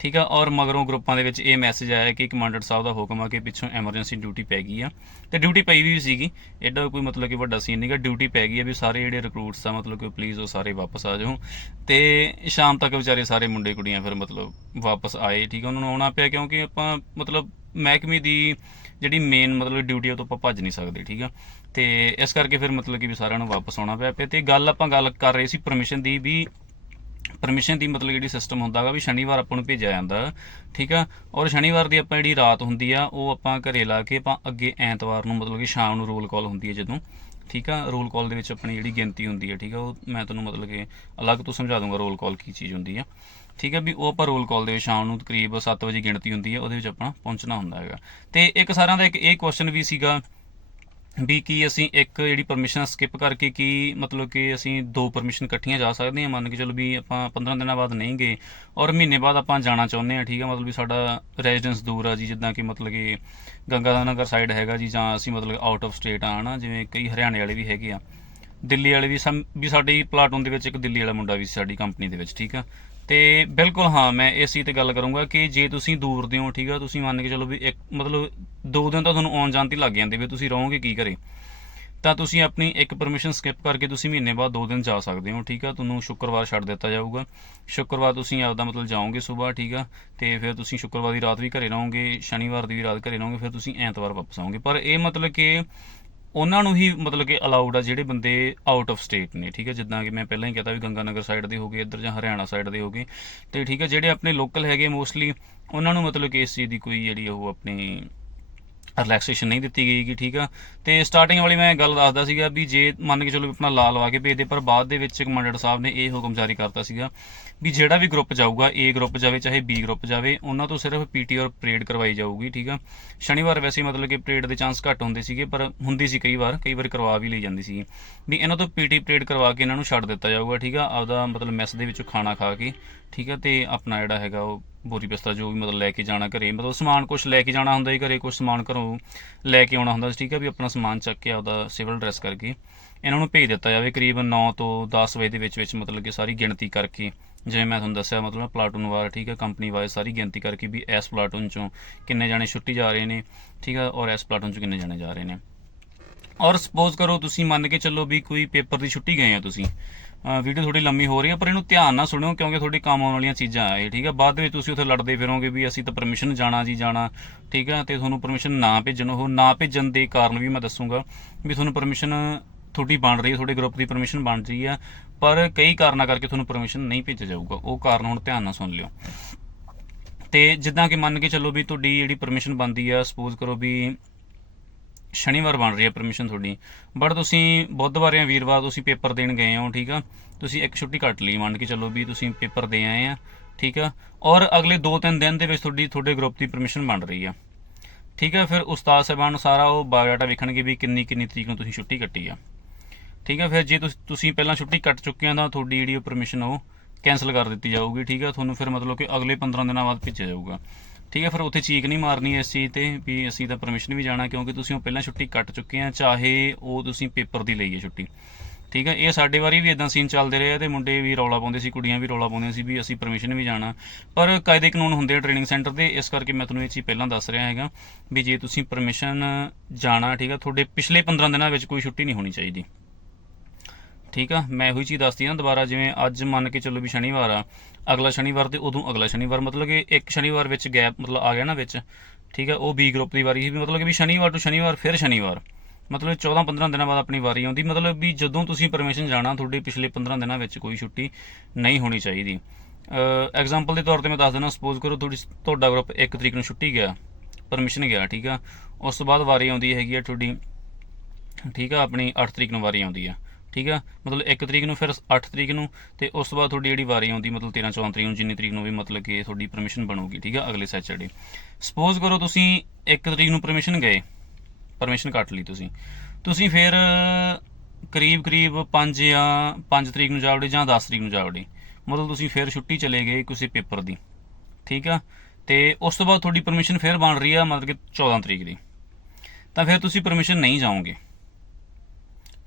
ਠੀਕ ਆ, ਔਰ ਮਗਰੋਂ ਗਰੁੱਪਾਂ ਦੇ ਵਿੱਚ ਇਹ ਮੈਸੇਜ ਆਇਆ ਕਿ ਕਮਾਂਡਰ ਸਾਹਿਬ ਦਾ ਹੁਕਮ ਆ ਕਿ ਪਿੱਛੋਂ ਐਮਰਜੈਂਸੀ ਡਿਊਟੀ ਪੈ ਗਈ ਆ। ਤੇ ਡਿਊਟੀ ਪਈ ਵੀ ਸੀਗੀ। ਐਡਾ ਕੋਈ ਮਤਲਬ ਕਿ ਵੱਡਾ ਸੀਨ ਨਹੀਂਗਾ ਡਿਊਟੀ ਪੈ ਗਈ ਆ ਵੀ ਸਾਰੇ ਜਿਹੜੇ ਰਿਕਰੂਟਸ ਆ, ਮਤਲਬ ਕਿ ਪਲੀਜ਼ ਉਹ ਸਾਰੇ ਵਾਪਸ ਆ ਜਾਓ ਤੇ ਸ਼ਾਮ ਤੱਕ ਵਿਚਾਰੇ ਸਾਰੇ ਮੁੰਡੇ ਕੁੜੀਆਂ ਫਿਰ ਮਤਲਬ ਵਾਪਸ ਆਏ, ਠੀਕ ਆ। ਉਹਨਾਂ ਨੂੰ ਆਉਣਾ ਪਿਆ ਕਿਉਂਕਿ ਆਪਾਂ ਮਤਲਬ ਮਹਿਕਮੇ ਦੀ ਜਿਹੜੀ ਮੇਨ ਮਤਲਬ ਡਿਊਟੀ ਉਹ ਤੋਂ ਆਪਾਂ ਭੱਜ ਨਹੀਂ ਸਕਦੇ, ਠੀਕ ਆ। ਤੇ ਇਸ ਕਰਕੇ ਫਿਰ ਮਤਲਬ ਕਿ ਵੀ ਸਾਰਿਆਂ ਨੂੰ ਵਾਪਸ ਆਉਣਾ ਪਿਆ ਪਿਆ। ਤੇ ਗੱਲ ਆਪਾਂ ਗੱਲ ਕਰ ਰਹੇ ਸੀ ਪਰਮਿਸ਼ਨ ਦੀ ਵੀ ਪਰਮਿਸ਼ਨ ਦੀ ਮਤਲਬ ਜਿਹੜੀ ਸਿਸਟਮ ਹੁੰਦਾਗਾ ਵੀ ਸ਼ਨੀਵਾਰ ਆਪਾਂ ਨੂੰ ਭੇਜਿਆ ਜਾਂਦਾ, ਠੀਕ ਆ? ਔਰ ਸ਼ਨੀਵਾਰ ਦੀ ਆਪਾਂ ਜਿਹੜੀ ਰਾਤ ਹੁੰਦੀ ਆ, ਉਹ ਆਪਾਂ ਘਰੇ ਲਾ ਕੇ ਆਪਾਂ ਅੱਗੇ ਐਤਵਾਰ ਨੂੰ ਮਤਲਬ ਕਿ ਸ਼ਾਮ ਨੂੰ ਰੋਲ ਕਾਲ ਹੁੰਦੀ ਹੈ ਜਦੋਂ, ਠੀਕ ਆ? ਰੋਲ ਕਾਲ ਦੇ ਵਿੱਚ ਆਪਣੀ ਜਿਹੜੀ ਗਿਣਤੀ ਹੁੰਦੀ ਹੈ ਠੀਕ ਆ? ਉਹ ਮੈਂ ਤੁਹਾਨੂੰ ਮਤਲਬ ਕਿ ਅਲੱਗ ਤੋਂ ਸਮਝਾ ਦੂੰਗਾ ਰੋਲ ਕਾਲ ਕੀ ਚੀਜ਼ ਹੁੰਦੀ ਆ, ਠੀਕ ਆ? ਵੀ ਉਹ ਆਪਾਂ ਰੋਲ ਕਾਲ ਦੇ ਵਿੱਚ ਸ਼ਾਮ ਨੂੰ ਤਕਰੀਬ 7 ਵਜੇ ਗਿਣਤੀ ਹੁੰਦੀ ਹੈ ਉਹਦੇ ਵਿੱਚ ਆਪਾਂ ਪਹੁੰਚਣਾ ਹੁੰਦਾ ਹੈਗਾ। ਤੇ ਇੱਕ ਸਾਰਿਆਂ ਦਾ ਇੱਕ ਇਹ ਕੁਐਸਚਨ ਵੀ ਸੀਗਾ ਵੀ ਕੀ ਅਸੀਂ ਇੱਕ ਜਿਹੜੀ ਪਰਮਿਸ਼ਨ ਸਕਿਪ ਕਰਕੇ ਕੀ ਮਤਲਬ ਕਿ ਅਸੀਂ ਦੋ ਪਰਮਿਸ਼ਨ ਇਕੱਠੀਆਂ ਜਾ ਸਕਦੇ ਹਾਂ ਮੰਨ ਕੇ ਚਲੋ ਵੀ ਆਪਾਂ 15 ਦਿਨਾਂ ਬਾਅਦ ਨਹੀਂ ਗਏ ਔਰ ਮਹੀਨੇ ਬਾਅਦ ਆਪਾਂ ਜਾਣਾ ਚਾਹੁੰਦੇ ਹਾਂ, ਠੀਕ ਆ? ਮਤਲਬ ਵੀ ਸਾਡਾ ਰੈਜ਼ੀਡੈਂਸ ਦੂਰ ਆ ਜੀ, ਜਿੱਦਾਂ ਕਿ ਮਤਲਬ ਕਿ ਗੰਗਾ ਨਗਰ ਸਾਈਡ ਹੈਗਾ ਜੀ, ਜਾਂ ਅਸੀਂ ਮਤਲਬ ਆਊਟ ਆਫ ਸਟੇਟ ਆ, ਹਨਾ? ਜਿਵੇਂ ਕਈ ਹਰਿਆਣੇ ਵਾਲੇ ਵੀ ਹੈਗੇ ਆ। ਦਿੱਲੀ ਵਾਲੇ ਵੀ ਸਮ ਵੀ ਸਾਡੀ ਪਲਾਟੂਨ ਦੇ ਵਿੱਚ ਇੱਕ ਦਿੱਲੀ ਵਾਲਾ ਮੁੰਡਾ ਵੀ ਸੀ ਸਾਡੀ ਕੰਪਨੀ ਦੇ ਵਿੱਚ, ਠੀਕ ਆ? ਤੇ ਬਿਲਕੁਲ ਹਾਂ, ਮੈਂ ਇਸ ਚੀਜ਼ ਤੇ ਗੱਲ ਕਰੂੰਗਾ ਕਿ ਜੇ ਤੁਸੀਂ ਦੂਰ ਦੇ ਹੋ, ਠੀਕ ਆ, ਤੁਸੀਂ ਮੰਨ ਕੇ ਚਲੋ ਵੀ ਇੱਕ, ਮਤਲਬ ਦੋ ਦਿਨ ਤਾਂ ਤੁਹਾਨੂੰ ਆਉਣ ਜਾਣ ਤੇ ਲੱਗ ਜਾਂਦੇ ਵੀ ਤੁਸੀਂ ਰਹੋਗੇ ਕੀ ਘਰੇ। ਤਾਂ ਤੁਸੀਂ ਆਪਣੀ ਇੱਕ ਪਰਮਿਸ਼ਨ ਸਕਿਪ ਕਰਕੇ ਤੁਸੀਂ ਮਹੀਨੇ ਬਾਅਦ ਦੋ ਦਿਨ ਜਾ ਸਕਦੇ ਹੋ, ਠੀਕ ਆ, ਤੁਹਾਨੂੰ ਸ਼ੁੱਕਰਵਾਰ ਛੱਡ ਦਿੱਤਾ ਜਾਊਗਾ। ਸ਼ੁੱਕਰਵਾਰ ਤੁਸੀਂ ਆਪਦਾ ਮਤਲਬ ਜਾਓਗੇ ਸਵੇਰ, ਠੀਕ ਆ, ਤੇ ਫਿਰ ਤੁਸੀਂ ਸ਼ੁੱਕਰਵਾਰ ਦੀ ਰਾਤ ਵੀ ਘਰੇ ਰਹੋਗੇ, ਸ਼ਨੀਵਾਰ ਦੀ ਵੀ ਰਾਤ ਘਰੇ ਰਹੋਗੇ, ਫਿਰ ਤੁਸੀਂ ਐਤਵਾਰ ਵਾਪਸ ਆਓਗੇ। ਪਰ ਇਹ ਮਤਲਬ ਕਿ ਉਹਨਾਂ ਨੂੰ ਹੀ ਮਤਲਬ ਕਿ ਅਲਾਉਡ ਆ ਜਿਹੜੇ ਬੰਦੇ ਆਊਟ ਆਫ ਸਟੇਟ ਨੇ, ਠੀਕ ਹੈ? ਜਿੱਦਾਂ ਕਿ ਮੈਂ ਪਹਿਲਾਂ ਹੀ ਕਹਤਾ ਵੀ ਗੰਗਾਨਗਰ ਸਾਈਡ ਦੇ ਹੋਗੇ ਇੱਧਰ ਜਾਂ ਹਰਿਆਣਾ ਸਾਈਡ ਦੇ ਹੋਗੇ ਤੇ ਠੀਕ ਹੈ, ਜਿਹੜੇ ਆਪਣੇ ਲੋਕਲ ਹੈਗੇ ਮੋਸਟਲੀ ਉਹਨਾਂ ਨੂੰ ਮਤਲਬ ਕਿ ਇਸ ਚੀਜ਼ ਦੀ ਕੋਈ ਜਿਹੜੀ ਉਹ ਆਪਣੀ ਰਿਲੈਕਸੇਸ਼ਨ ਨਹੀਂ ਦਿੱਤੀ ਗਈਗੀ, ਠੀਕ ਆ? ਤੇ ਸਟਾਰਟਿੰਗ ਵਾਲੀ ਮੈਂ ਗੱਲ ਦੱਸਦਾ ਸੀਗਾ ਵੀ ਜੇ ਮੰਨ ਕੇ ਚਲੋ ਵੀ ਆਪਣਾ ਲਾ ਲਵਾ ਕੇ ਭੇਜਦੇ ਪਰ ਬਾਅਦ ਦੇ ਵਿੱਚ ਕਮਾਂਡਰ ਸਾਹਿਬ ਨੇ ਇਹ ਹੁਕਮ ਜਾਰੀ ਕਰਤਾ ਸੀਗਾ ਵੀ ਜਿਹੜਾ ਵੀ ਗਰੁੱਪ ਜਾਊਗਾ, A ਗਰੁੱਪ ਜਾਵੇ, ਚਾਹੇ B ਗਰੁੱਪ ਜਾਵੇ, ਉਹਨਾਂ ਤੋਂ ਸਿਰਫ ਪੀਟੀ ਔਰ ਪਰੇਡ ਕਰਵਾਈ ਜਾਊਗੀ, ਠੀਕ ਆ? ਸ਼ਨੀਵਾਰ ਵੈਸੇ ਮਤਲਬ ਕਿ ਪਰੇਡ ਦੇ ਚਾਂਸ ਘੱਟ ਹੁੰਦੇ ਸੀਗੇ, ਪਰ ਹੁੰਦੀ ਸੀ ਕਈ ਵਾਰ ਕਈ ਵਾਰ ਕਰਵਾ ਵੀ ਲਈ ਜਾਂਦੀ ਸੀ ਵੀ ਇਹਨਾਂ ਤੋਂ ਪੀਟੀ ਪਰੇਡ ਕਰਵਾ ਕੇ ਇਹਨਾਂ ਨੂੰ ਛੱਡ ਦਿੱਤਾ ਜਾਊਗਾ, ਠੀਕ ਆ? ਆਪਦਾ ਮਤਲਬ ਮੈਸ ਦੇ ਵਿੱਚੋਂ ਖਾਣਾ ਖਾ ਕੇ, ਠੀਕ ਆ? ਤੇ ਆਪਣਾ ਜਿਹੜਾ ਹੈਗਾ ਉਹ ਬੋਰੀ ਬਸਤਾ ਜੋ ਵੀ ਮਤਲਬ ਲੈ ਕੇ ਜਾਣਾ ਘਰੇ, ਮਤਲਬ ਸਮਾਨ ਕੁਝ ਲੈ ਕੇ ਜਾਣਾ ਹੁੰਦਾ ਸੀ ਘਰੇ ਕੁਝ ਸਮਾਨ ਘਰੋਂ ਲੈ ਕੇ ਆਉਣਾ ਹੁੰਦਾ ਸੀ, ਠੀਕ ਆ? ਵੀ ਆਪਣਾ ਸਮਾਨ ਚੱਕ ਕੇ ਆਪਦਾ ਸਿਵਲ ਡਰੈਸ ਕਰਕੇ ਇਹਨਾਂ ਨੂੰ ਭੇਜ ਦਿੱਤਾ ਜਾਵੇ ਕਰੀਬਨ 9 ਤੋਂ 10 ਵਜੇ ਦੇ ਵਿੱਚ ਵਿੱਚ ਮਤਲਬ ਕਿ ਸਾਰੀ ਗਿਣਤੀ ਕਰਕੇ। ਜਿਵੇਂ ਮੈਂ ਤੁਹਾਨੂੰ ਦੱਸਿਆ, ਮਤਲਬ ਪਲਾਟੂਨ ਵਾਰ, ਠੀਕ ਆ ਕੰਪਨੀ ਵਾਈਜ਼ ਸਾਰੀ ਗਿਣਤੀ ਕਰਕੇ ਵੀ ਇਸ ਪਲਾਟੂਨ ਚੋਂ ਕਿੰਨੇ ਜਾਣੇ ਛੁੱਟੀ ਜਾ ਰਹੇ ਨੇ, ਠੀਕ ਆ ਔਰ ਇਸ ਪਲਾਟੂਨ ਚੋਂ ਕਿੰਨੇ ਜਾਣੇ ਜਾ ਰਹੇ ਨੇ। ਔਰ ਸਪੋਜ਼ ਕਰੋ ਤੁਸੀਂ ਮੰਨ ਕੇ ਚੱਲੋ ਵੀ ਕੋਈ ਪੇਪਰ ਦੀ ਛੁੱਟੀ ਗਏ ਆ ਤੁਸੀਂ। ਵੀਡੀਓ ਥੋੜੀ ਲੰਮੀ ਹੋ ਰਹੀ ਹੈ ਪਰ ਇਹਨੂੰ ਧਿਆਨ ਨਾਲ ਸੁਣਿਓ ਕਿਉਂਕਿ ਤੁਹਾਡੇ ਕੰਮ ਆਉਣ ਵਾਲੀਆਂ ਚੀਜ਼ਾਂ ਆਏ ਠੀਕ ਹੈ। ਬਾਅਦ ਵਿੱਚ ਤੁਸੀਂ ਉੱਥੇ ਲੜਦੇ ਫਿਰੋਗੇ ਵੀ ਅਸੀਂ ਤਾਂ ਪਰਮਿਸ਼ਨ ਜਾਣਾ ਜੀ ਜਾਣਾ, ਠੀਕ ਹੈ, ਤੇ ਤੁਹਾਨੂੰ ਪਰਮਿਸ਼ਨ ਨਾ ਭੇਜਣ, ਉਹ ਨਾ ਭੇਜਣ ਦੇ ਕਾਰਨ ਵੀ ਮੈਂ ਦੱਸੂਗਾ ਵੀ ਤੁਹਾਨੂੰ ਪਰਮਿਸ਼ਨ ਤੁਹਾਡੀ ਬਣ ਰਹੀ ਹੈ, ਤੁਹਾਡੇ ਗਰੁੱਪ ਦੀ ਪਰਮਿਸ਼ਨ ਬਣ ਰਹੀ ਆ ਪਰ ਕਈ ਕਾਰਨਾਂ ਕਰਕੇ ਤੁਹਾਨੂੰ ਪਰਮਿਸ਼ਨ ਨਹੀਂ ਭੇਜਿਆ ਜਾਊਗਾ। ਉਹ ਕਾਰਨ ਹੁਣ ਧਿਆਨ ਨਾਲ ਸੁਣ ਲਿਓ। ਤੇ ਜਿੱਦਾਂ ਕਿ ਮੰਨ ਕੇ ਚੱਲੋ ਵੀ ਤੁਹਾਡੀ ਜਿਹੜੀ ਪਰਮਿਸ਼ਨ ਬਣਦੀ ਆ ਸਪੋਜ਼ ਕਰੋ ਵੀ ਸ਼ਨੀਵਾਰ ਬਣ ਰਹੀ ਹੈ ਪਰਮਿਸ਼ਨ ਤੁਹਾਡੀ। ਬਟ ਤੁਸੀਂ ਬੁੱਧਵਾਰ ਜਾਂ ਵੀਰਵਾਰ ਤੁਸੀਂ ਪੇਪਰ ਦੇਣ ਗਏ ਹੋ, ਠੀਕ ਆ? ਤੁਸੀਂ ਇੱਕ ਛੁੱਟੀ ਕੱਟ ਲਈ, ਮੰਨ ਕੇ ਚੱਲੋ ਵੀ ਤੁਸੀਂ ਪੇਪਰ ਦੇ ਆਏ ਆ, ਠੀਕ ਆ? ਔਰ ਅਗਲੇ 2-3 ਦਿਨ ਦੇ ਵਿੱਚ ਤੁਹਾਡੀ, ਤੁਹਾਡੇ ਗਰੁੱਪ ਦੀ ਪਰਮਿਸ਼ਨ ਬਣ ਰਹੀ ਆ। ਠੀਕ ਆ? ਫਿਰ ਉਸਤਾਦ ਸਾਹਿਬਾਨ ਸਾਰਾ ਉਹ ਬਾਇਓਡਾਟਾ ਵੇਖਣਗੇ ਵੀ ਕਿੰਨੀ ਕਿੰਨੀ ਤਰੀਕ ਨੂੰ ਤੁਸੀਂ ਛੁੱਟੀ ਕੱਟੀ ਆ। ਠੀਕ ਹੈ, ਫਿਰ ਜੇ ਤੁਸੀਂ ਪਹਿਲਾਂ ਛੁੱਟੀ ਕੱਟ ਚੁੱਕੇ ਆ ਤਾਂ ਤੁਹਾਡੀ ਜਿਹੜੀ ਪਰਮਿਸ਼ਨ ਉਹ ਕੈਨਸਲ ਕਰ ਦਿੱਤੀ ਜਾਊਗੀ, ਠੀਕ ਆ ਤੁਹਾਨੂੰ ਫਿਰ ਮਤਲਬ ਕਿ ਅਗਲੇ 15 ਦਿਨਾਂ ਬਾਅਦ ਭੇਜਿਆ ਜਾਊਗਾ। ਠੀਕ ਹੈ, ਫਿਰ ਉੱਥੇ ਚੀਕ ਨਹੀਂ ਮਾਰਨੀ ਇਸ ਚੀਜ਼ ਤੇ ਵੀ ਅਸੀਂ ਤਾਂ ਪਰਮਿਸ਼ਨ ਵੀ ਜਾਣਾ, ਕਿਉਂਕਿ ਤੁਸੀਂ ਉਹ ਪਹਿਲਾਂ ਛੁੱਟੀ ਕੱਟ ਚੁੱਕੇ ਆ, ਚਾਹੇ ਉਹ ਤੁਸੀਂ ਪੇਪਰ ਦੀ ਲਈ ਹੈ ਛੁੱਟੀ। ਠੀਕ ਹੈ, ਇਹ ਸਾਡੇ ਵਾਰੀ ਵੀ ਇਦਾਂ ਸੀਨ ਚੱਲਦੇ ਰਹੇ ਆ ਤੇ ਮੁੰਡੇ ਵੀ ਰੌਲਾ ਪਾਉਂਦੇ ਸੀ, ਕੁੜੀਆਂ ਵੀ ਰੌਲਾ ਪਾਉਂਦੀਆਂ ਸੀ ਵੀ ਅਸੀਂ ਪਰਮਿਸ਼ਨ ਵੀ ਜਾਣਾ। ਪਰ ਕਾਇਦੇ ਕਾਨੂੰਨ ਹੁੰਦੇ ਆ ਟ੍ਰੇਨਿੰਗ ਸੈਂਟਰ ਦੇ, ਇਸ ਕਰਕੇ ਮੈਂ ਤੁਹਾਨੂੰ ਇਹ ਚੀਜ਼ ਪਹਿਲਾਂ ਦੱਸ ਰਿਹਾ ਹੈਗਾ ਵੀ ਜੇ ਤੁਸੀਂ ਪਰਮਿਸ਼ਨ ਜਾਣਾ, ਠੀਕ ਆ ਤੁਹਾਡੇ ਪਿਛਲੇ 15 ਦਿਨਾਂ ਵਿੱਚ ਕੋਈ ਛੁੱਟੀ ਨਹੀਂ ਹੋਣੀ ਚਾਹੀਦੀ। ਠੀਕ ਆ? ਮੈਂ ਉਹੀ ਚੀਜ਼ ਦੱਸਦੀ ਹਾਂ ਦੁਬਾਰਾ, ਜਿਵੇਂ ਅੱਜ ਮੰਨ ਕੇ ਚੱਲੋ ਵੀ ਸ਼ਨੀਵਾਰ ਆ, ਅਗਲਾ ਸ਼ਨੀਵਾਰ ਤੇ ਉਦੋਂ ਅਗਲਾ ਸ਼ਨੀਵਾਰ, ਮਤਲਬ ਕਿ ਇੱਕ ਸ਼ਨੀਵਾਰ ਵਿੱਚ ਗੈਪ ਮਤਲਬ ਆ ਗਿਆ ਨਾ ਵਿੱਚ, ਠੀਕ ਆ? ਉਹ ਬੀ ਗਰੁੱਪ ਦੀ ਵਾਰੀ ਸੀ ਵੀ ਮਤਲਬ ਕਿ ਵੀ ਸ਼ਨੀਵਾਰ ਤੋਂ ਸ਼ਨੀਵਾਰ ਫਿਰ ਸ਼ਨੀਵਾਰ। ਮਤਲਬ 14 15 ਦਿਨਾਂ ਬਾਅਦ ਆਪਣੀ ਵਾਰੀ ਆਉਂਦੀ, ਮਤਲਬ ਵੀ ਜਦੋਂ ਤੁਸੀਂ ਪਰਮਿਸ਼ਨ ਜਾਣਾ, ਤੁਹਾਡੇ ਪਿਛਲੇ 15 ਦਿਨਾਂ ਵਿੱਚ ਕੋਈ ਛੁੱਟੀ ਨਹੀਂ ਹੋਣੀ ਚਾਹੀਦੀ। ਐਗਜ਼ਾਮਪਲ ਦੇ ਤੌਰ ਤੇ ਮੈਂ ਦੱਸ ਦਿੰਦਾ ਸਪੋਜ਼ ਕਰੋ ਤੁਹਾਡੀ ਤੁਹਾਡਾ ਗਰੁੱਪ 1 ਤਰੀਕ ਨੂੰ ਛੁੱਟੀ ਗਿਆ ਪਰਮਿਸ਼ਨ ਗਿਆ, ਠੀਕ ਆ? ਉਸ ਤੋਂ ਬਾਅਦ ਵਾਰੀ ਆਉਂਦੀ ਹੈਗੀ ਆ ਤੁਹਾਡੀ, ਠੀਕ ਆ? ਆਪਣੀ 8 ਤਰੀਕ ਨੂੰ ਵਾਰੀ ਆਉਂਦੀ ਆ। ਠੀਕ ਆ? ਮਤਲਬ 1 ਤਰੀਕ ਨੂੰ ਫਿਰ 8 ਤਰੀਕ ਨੂੰ ਤੇ ਉਸ ਤੋਂ ਬਾਅਦ ਤੁਹਾਡੀ ਜਿਹੜੀ ਵਾਰੀ ਆਉਂਦੀ, ਮਤਲਬ 13 14 ਤਰੀਕ ਨੂੰ, ਜਿੰਨੀ ਤਰੀਕ ਨੂੰ ਵੀ ਮਤਲਬ ਕਿ ਤੁਹਾਡੀ ਪਰਮਿਸ਼ਨ ਬਣੂਗੀ, ਠੀਕ ਆ, ਅਗਲੇ ਸੈਚਰਡੇ ਸਪੋਜ਼ ਕਰੋ ਤੁਸੀਂ 1 ਤਰੀਕ ਨੂੰ ਪਰਮਿਸ਼ਨ ਗਏ ਪਰਮਿਸ਼ਨ ਕੱਟ ਲਈ ਤੁਸੀਂ। ਤੁਸੀਂ ਫਿਰ ਕਰੀਬ ਕਰੀਬ 5 ਜਾਂ 5 ਤਰੀਕ ਨੂੰ ਜਾਵੜੇ ਜਾਂ 10 ਤਰੀਕ ਨੂੰ ਜਾਵੜੇ। ਮਤਲਬ ਤੁਸੀਂ ਫਿਰ ਛੁੱਟੀ ਚਲੇ ਗਏ ਕਿਸੇ ਪੇਪਰ ਦੀ, ਠੀਕ ਆ? ਤੇ ਉਸ ਤੋਂ ਬਾਅਦ ਤੁਹਾਡੀ ਪਰਮਿਸ਼ਨ ਫਿਰ ਬਣ ਰਹੀ ਆ ਮਤਲਬ ਕਿ 14 ਤਰੀਕ ਦੀ। ਤਾਂ ਫਿਰ ਤੁਸੀਂ ਪਰਮਿਸ਼ਨ ਨਹੀਂ ਜਾਓਗੇ।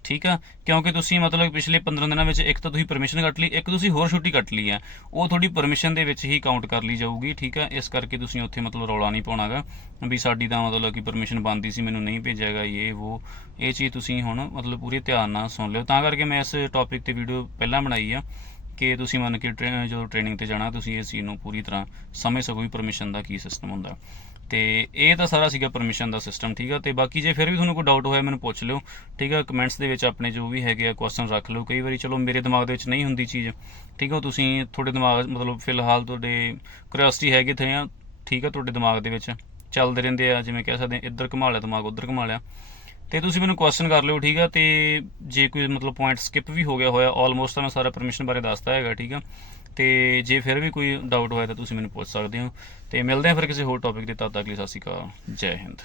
ਠੀਕ ਆ? ਕਿਉਂਕਿ ਤੁਸੀਂ ਮਤਲਬ ਪਿਛਲੇ 15 ਦਿਨਾਂ ਵਿੱਚ ਇੱਕ ਤਾਂ ਤੁਸੀਂ ਪਰਮਿਸ਼ਨ ਕੱਟ ਲਈ, ਇੱਕ ਤੁਸੀਂ ਹੋਰ ਛੁੱਟੀ ਕੱਟ ਲਈ ਆ। ਉਹ ਤੁਹਾਡੀ ਪਰਮਿਸ਼ਨ ਦੇ ਵਿੱਚ ਹੀ ਕਾਊਂਟ ਕਰ ਲਈ ਜਾਊਗੀ, ਠੀਕ ਆ? ਇਸ ਕਰਕੇ ਤੁਸੀਂ ਉੱਥੇ ਮਤਲਬ ਰੌਲਾ ਨਹੀਂ ਪਾਉਣਾਗਾ। ਵੀ ਸਾਡੀ ਤਾਂ ਮਤਲਬ ਕਿ ਪਰਮਿਸ਼ਨ ਬੰਦੀ ਸੀ, ਮੈਨੂੰ ਨਹੀਂ ਭੇਜਿਆਗਾ ਇਹ ਉਹ ਇਹ ਚੀਜ਼ ਤੁਸੀਂ ਹੁਣ ਮਤਲਬ ਪੂਰੇ ਧਿਆਨ ਨਾਲ ਸੁਣ ਲਿਓ। ਤਾਂ ਕਰਕੇ ਮੈਂ ਇਸ ਟੌਪਿਕ ਤੇ ਵੀਡੀਓ ਪਹਿਲਾਂ ਬਣਾਈ ਆ ਕਿ ਤੁਸੀਂ ਮੰਨ ਕੇ ਟ੍ਰੇ- ਜਦੋਂ ਟ੍ਰੇਨਿੰਗ ਤੇ ਜਾਣਾ, ਤੁਸੀਂ ਇਸ ਚੀਜ਼ ਨੂੰ ਪੂਰੀ ਤਰ੍ਹਾਂ ਸਮਝ ਸਕੋ ਵੀ ਪਰਮਿਸ਼ਨ ਦਾ ਕੀ ਸਿਸਟਮ ਹੁੰਦਾ। ਤੇ ਇਹ ਤਾਂ ਸਾਰਾ ਸੀਗਾ ਪਰਮਿਸ਼ਨ ਦਾ ਸਿਸਟਮ ਠੀਕ ਆ? ਤੇ ਬਾਕੀ ਜੇ ਫਿਰ ਵੀ ਤੁਹਾਨੂੰ ਕੋਈ ਡਾਊਟ ਹੋਇਆ, ਮੈਨੂੰ ਪੁੱਛ ਲਿਓ, ਠੀਕ ਆ? ਕਮੈਂਟਸ ਦੇ ਵਿੱਚ ਆਪਣੇ ਜੋ ਵੀ ਹੈਗੇ ਆ ਕੁਐਸਚਨ ਰੱਖ ਲਓ। ਕਈ ਵਾਰੀ ਚਲੋ ਮੇਰੇ ਦਿਮਾਗ ਦੇ ਵਿੱਚ ਨਹੀਂ ਹੁੰਦੀ ਚੀਜ਼, ਠੀਕ ਆ? ਉਹ ਤੁਸੀਂ ਤੁਹਾਡੇ ਦਿਮਾਗ, ਮਤਲਬ ਫਿਲਹਾਲ ਤੁਹਾਡੇ ਕਿਉਰਿਓਸਿਟੀ ਹੈਗੀ ਤੇ ਠੀਕ ਆ ਤੁਹਾਡੇ ਦਿਮਾਗ ਦੇ ਵਿੱਚ? ਚੱਲਦੇ ਰਹਿੰਦੇ ਆ, ਜਿਵੇਂ ਕਹਿ ਸਕਦੇ ਆ, ਇੱਧਰ ਘੁਮਾ ਲਿਆ, ਦਿਮਾਗ ਉੱਧਰ ਘੁਮਾ ਲਿਆ। ਤੇ ਤੁਸੀਂ ਮੈਨੂੰ ਕੁਐਸਚਨ ਕਰ ਲਿਓ, ਠੀਕ ਆ? ਤੇ ਜੇ ਕੋਈ ਮਤਲਬ ਪੁਆਇੰਟ ਸਕਿਪ ਵੀ ਹੋ ਗਿਆ ਹੋਇਆ ਆਲਮੋਸਟ ਤਾਂ ਮੈਂ ਸਾਰਾ ਪਰਮਿਸ਼ਨ ਬਾਰੇ ਦੱਸਦਾ ਹੈਗਾ, ਠੀਕ ਆ? ਤੇ ਜੇ ਫਿਰ ਵੀ ਕੋਈ ਡਾਊਟ ਹੋਇਆ ਤਾਂ ਤੁਸੀਂ ਮੈਨੂੰ ਪੁੱਛ ਸਕਦੇ ਹੋ। ਤੇ ਮਿਲਦੇ ਹਾਂ ਫਿਰ ਕਿਸੇ ਹੋਰ ਟੌਪਿਕ ਦੇ ਤਦ ਤੱਕ ਲਈ ਸਤਿ ਸ਼੍ਰੀ ਅਕਾਲ, ਜੈ ਹਿੰਦ।